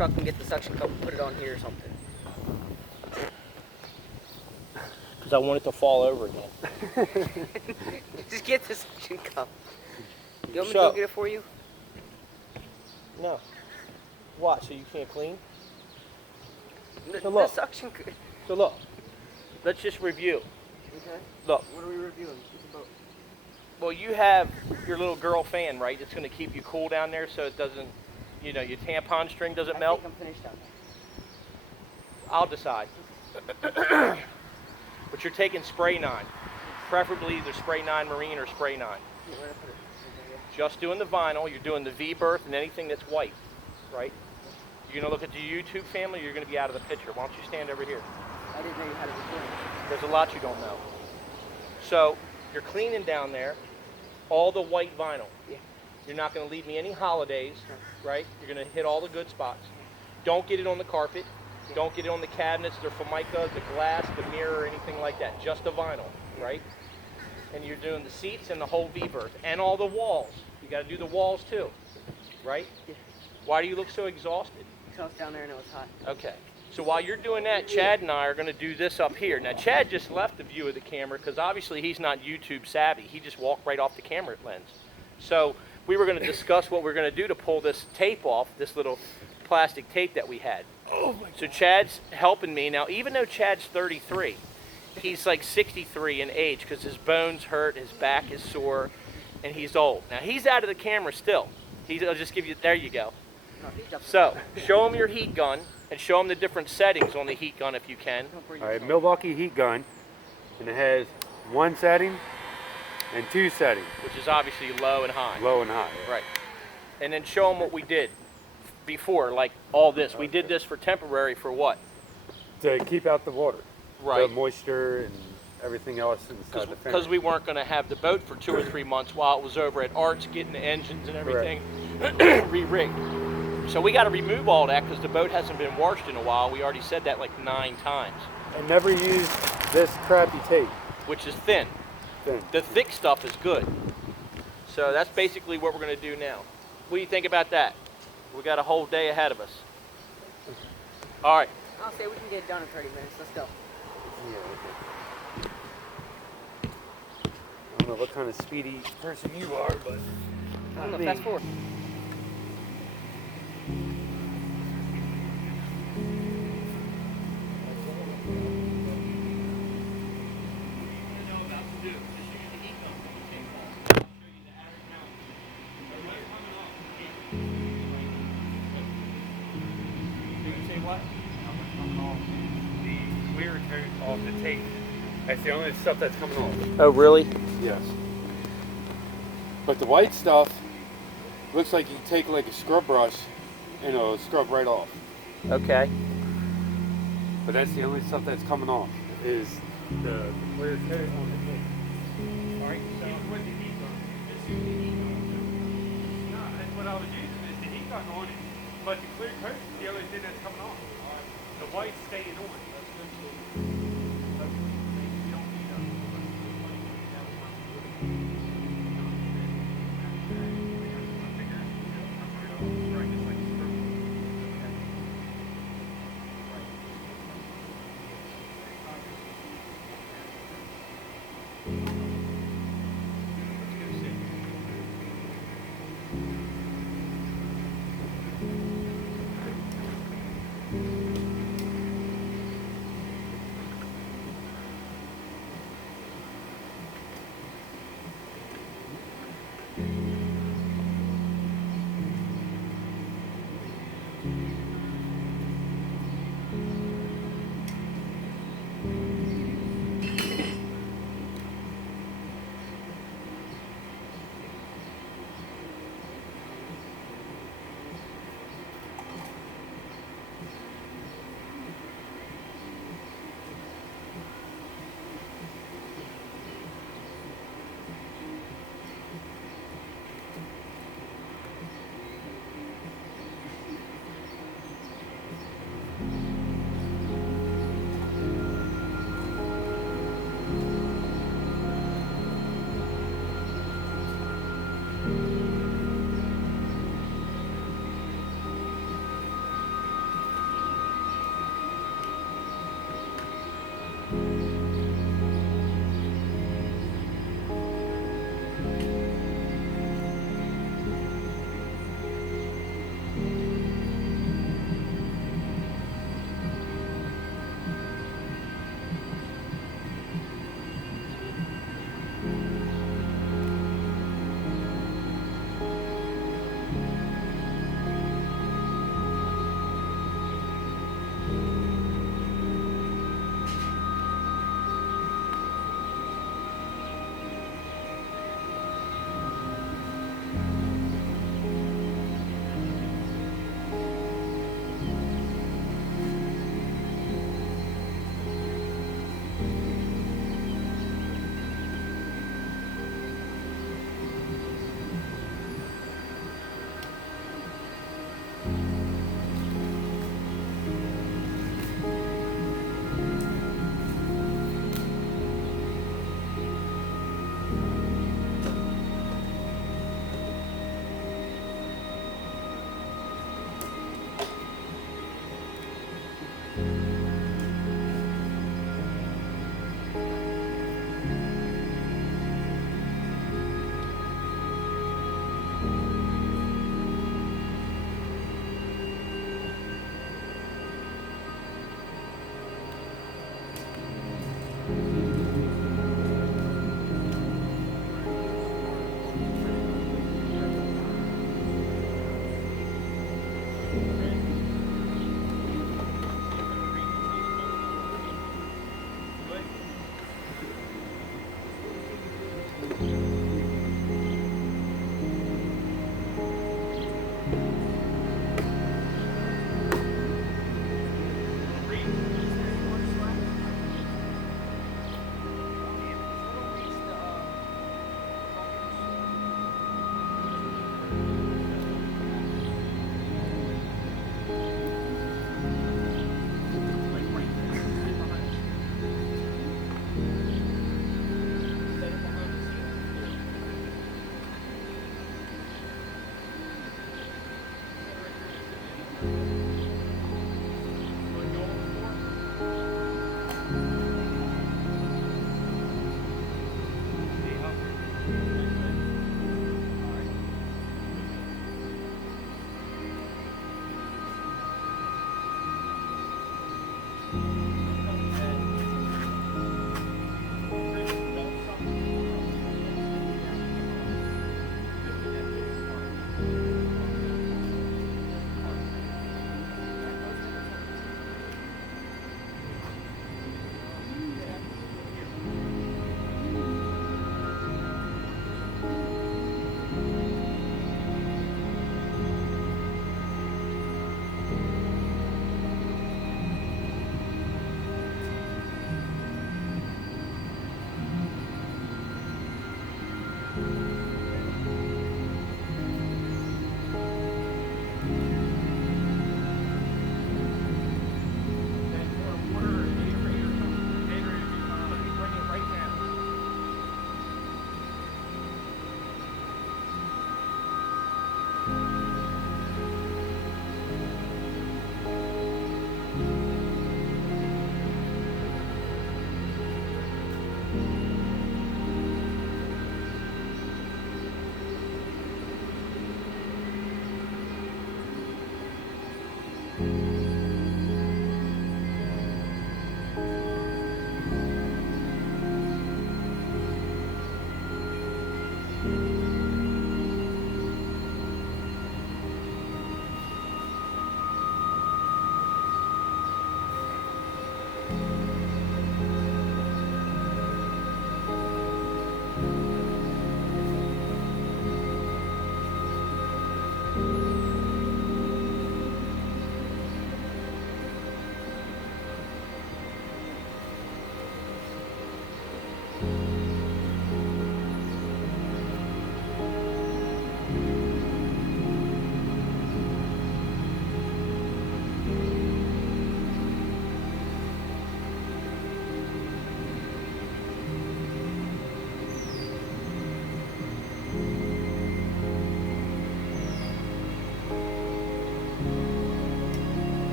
truck and get the suction cup and put it on here or something. Because I want it to fall over again. Just get the suction cup. You want me to go get it for you? No. What? So you can't clean? The suction cup. So look. Let's just review. Okay. Look. What are we reviewing? What's about? Well, you have your little girl fan, right? It's going to keep you cool down there so it doesn't, you know, your tampon string doesn't melt. I think I'm finished down there. I'll decide. But you're taking spray 9. Preferably either spray 9 marine or spray 9. Yeah, where did I put it? Just doing the vinyl, you're doing the V-berth and anything that's white, right? You're going to look at the YouTube family, you're going to be out of the picture. Why don't you stand over here? I didn't know you had it recording. There's a lot you don't know. So, you're cleaning down there all the white vinyl. Yeah. You're not going to leave me any holidays, right? You're going to hit all the good spots. Don't get it on the carpet. Yeah. Don't get it on the cabinets, the formica, the glass, the mirror, or anything like that. Just the vinyl, right? And you're doing the seats and the whole V-berth and all the walls. You got to do the walls too, right? Yeah. Why do you look so exhausted? Because I was down there and it was hot. Okay. So while you're doing that, Chad and I are going to do this up here. Now, Chad just left the view of the camera because obviously he's not YouTube savvy. He just walked right off the camera lens. So we were going to discuss what we're going to do to pull this tape off, this little plastic tape that we had. Oh my God. So Chad's helping me. Now, even though Chad's 33, he's like 63 in age because his bones hurt, his back is sore, and he's old. Now, he's out of the camera still. I'll just give you, there you go. So, show him your heat gun, and show him the different settings on the heat gun if you can. All right, Milwaukee heat gun, and it has 1 setting and 2 settings. Which is obviously low and high. Low and high. Yeah. Right. And then show them what we did before, like all this. We did this for temporary for what? To keep out the water. Right. The moisture and everything else inside the fan. Because we weren't going to have the boat for 2 or 3 months while it was over at Arts getting the engines and everything re-rigged. So we got to remove all that because the boat hasn't been washed in a while. We already said that like 9 times. And never use this crappy tape. Which is thin. Thin. The thick stuff is good. So that's basically what we're going to do now. What do you think about that? We got a whole day ahead of us. All right. I'll say we can get it done in 30 minutes. Let's go. Yeah, okay. I don't know what kind of speedy person you are, but I don't know, fast forward. the clear coat off the tape. That's the only stuff that's coming off. Oh, really? Yes. But the white stuff looks like you take like a scrub brush and it'll scrub right off. Okay. But that's the only stuff that's coming off is the clear coat on the tape. Alright, so with the heat gun. Just use the heat gun. No, that's what I was using is the heat gun on it. But the clear coat is the only thing that's coming off. The white's staying on. That's good. You don't need a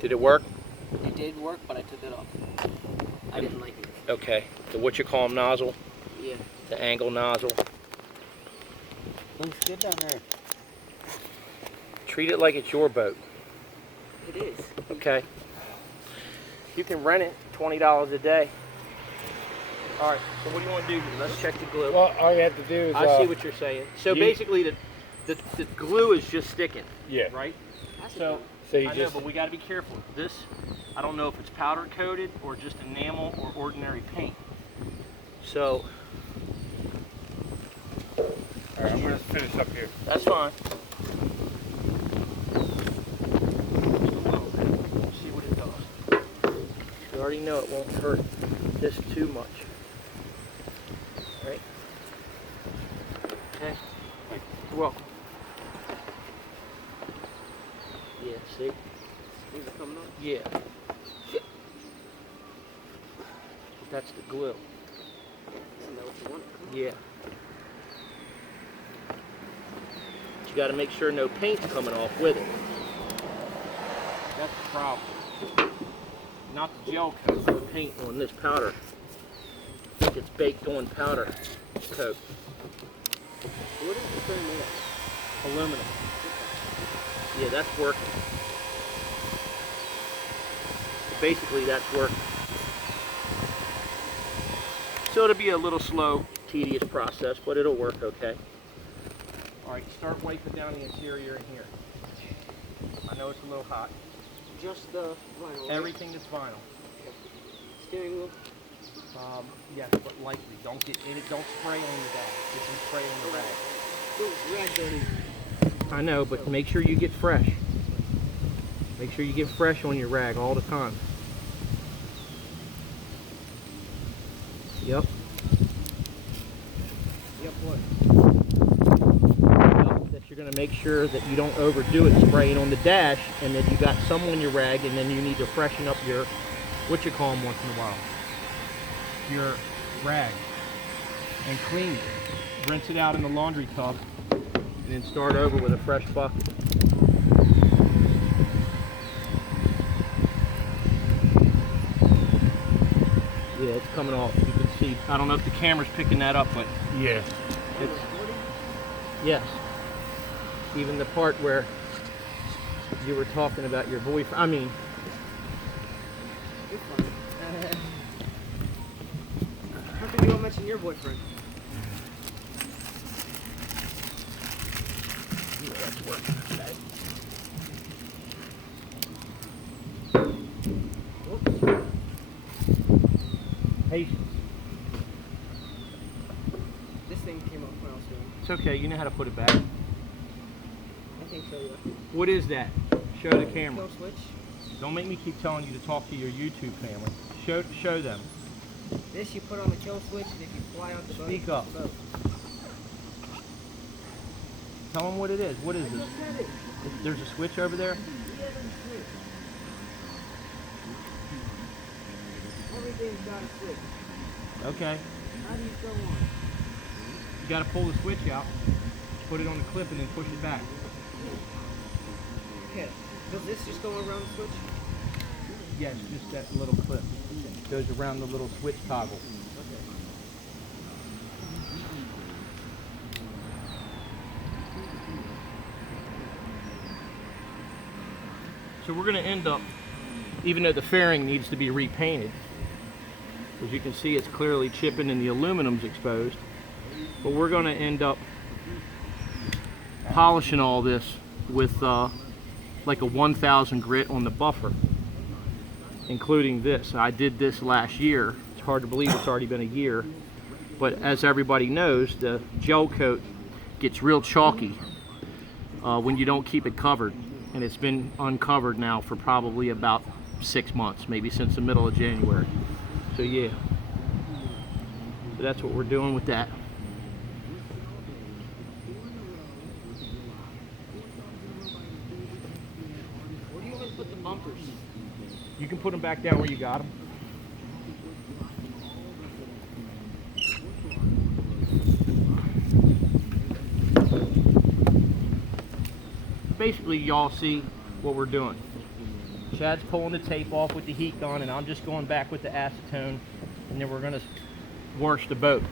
Did it work? It did work, but I took it off. I didn't like it. Okay. The what you call 'em nozzle? Yeah. The angle nozzle. Looks good down there. Treat it like it's your boat. It is. Okay. You can rent it, $20 a day. All right, so what do you want to do here? Let's check the glue. Well, all you have to do is. I see what you're saying. So basically, the glue is just sticking, Yeah. right? So So you I know, just. but we got to be careful. This, I don't know if it's powder coated or just enamel or ordinary paint. So All right, I'm gonna finish up here. that's fine. See what it does. You already know it won't hurt this too much. Right? Okay. You're welcome. Yeah, see? things are coming up. Yeah. That's the glue. Isn't that what you want? Yeah. But you got to make sure no paint's coming off with it. That's the problem. Not the gel coat, the paint on this powder. I think it's baked on powder coat. What is the frame made of? Aluminum. Yeah, that's working. Basically, that's working. So it'll be a little slow, tedious process, but it'll work okay. All right, start wiping down the interior in here. I know it's a little hot. Just the vinyl. Right? Everything that's vinyl. Steering wheel. Yes, but lightly. Don't get in it. Don't spray on your bag. Get some spray on the rag. Those rag dirty. I know, but make sure you get fresh. Make sure you get fresh on your rag all the time. Yep. Yep, what? Yep. That you're going to make sure that you don't overdo it spraying on the dash, and then you got some on your rag, and then you need to freshen up your, what you call them once in a while, your rag, and clean it. Rinse it out in the laundry tub, and then start over with a fresh bucket. Yeah, it's coming off. You can see. I don't know if the camera's picking that up, but Yeah. it's, yes. Even the part where you were talking about your boyfriend. I mean, You're funny. How come you don't mention your boyfriend? yeah, that's working. Okay. Patience. This thing came up when I was doing it. It's okay. You know how to put it back. I think so, yeah. What is that? Show the camera. Kill switch. Don't make me keep telling you to talk to your YouTube family. Show them. This you put on the kill switch, and if you fly out the boat, Speak you up. the boat. Tell them what it is. What is I this? just said it. There's a switch over there? Yeah, there's a switch. Everything's got a switch. Okay. How do you go on? You got to pull the switch out, put it on the clip, and then push it back. Okay. Does this just go around the switch? Yes, just that little clip. Goes around the little switch toggle. Okay. So we're going to end up, even though the fairing needs to be repainted, as you can see it's clearly chipping and the aluminum's exposed, But we're going to end up polishing all this with like a 1000 grit on the buffer, including this. I did this last year. It's hard to believe it's already been a year, but as everybody knows, the gel coat gets real chalky when you don't keep it covered, and it's been uncovered now for probably about 6 months, maybe since the middle of January. So yeah, so that's what we're doing with that. Where do you want to put the bumpers? You can put them back down where you got them. Basically, y'all see what we're doing. Chad's pulling the tape off with the heat gun, and I'm just going back with the acetone, and then we're going to wash the boat.